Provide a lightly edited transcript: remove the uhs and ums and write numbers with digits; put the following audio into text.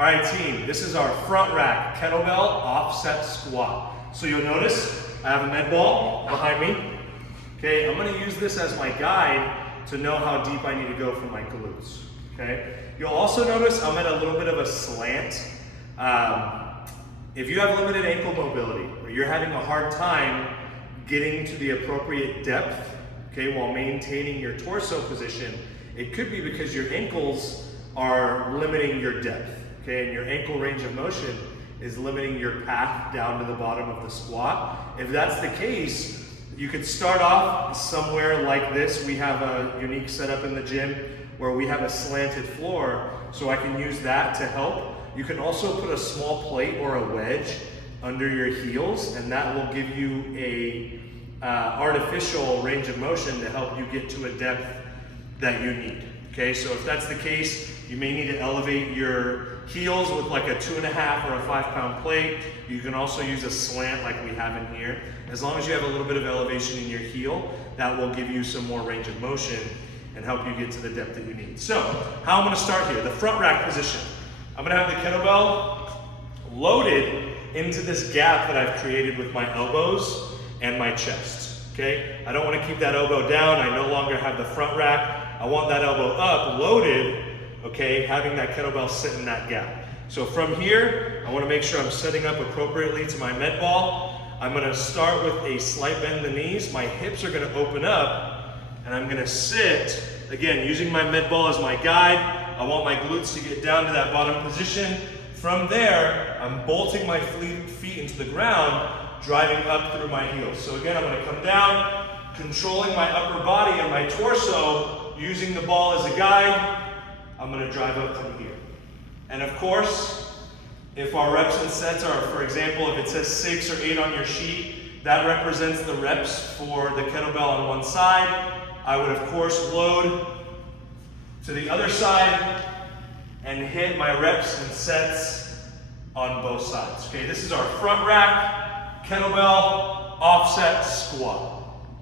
All right, team, this is our front rack kettlebell offset squat. So you'll notice I have a med ball behind me. Okay, I'm gonna use this as my guide to know how deep I need to go for my glutes. Okay, you'll also notice I'm at a little bit of a slant. If you have limited ankle mobility or you're having a hard time getting to the appropriate depth, okay, while maintaining your torso position, it could be because your ankles are limiting your depth, okay, and your ankle range of motion is limiting your path down to the bottom of the squat. If that's the case, you could start off somewhere like this. We have a unique setup in the gym where we have a slanted floor, so I can use that to help. You can also put a small plate or a wedge under your heels, and that will give you a artificial range of motion to help you get to a depth that you need. Okay, so if that's the case, you may need to elevate your heels with like a 2.5 or a 5 pound plate. You can also use a slant like we have in here. As long as you have a little bit of elevation in your heel, that will give you some more range of motion and help you get to the depth that you need. So, how I'm gonna start here, the front rack position. I'm gonna have the kettlebell loaded into this gap that I've created with my elbows and my chest, okay? I don't wanna keep that elbow down. I no longer have the front rack. I want that elbow up, loaded, okay, having that kettlebell sit in that gap. So from here, I wanna make sure I'm setting up appropriately to my med ball. I'm gonna start with a slight bend in the knees. My hips are gonna open up, and I'm gonna sit, again, using my med ball as my guide. I want my glutes to get down to that bottom position. From there, I'm bolting my feet into the ground, driving up through my heels. So again, I'm gonna come down, controlling my upper body and my torso, using the ball as a guide. I'm gonna drive up from here. And of course, if our reps and sets are, for example, if it says 6 or 8 on your sheet, that represents the reps for the kettlebell on one side. I would of course load to the other side and hit my reps and sets on both sides. Okay, this is our front rack kettlebell offset squat.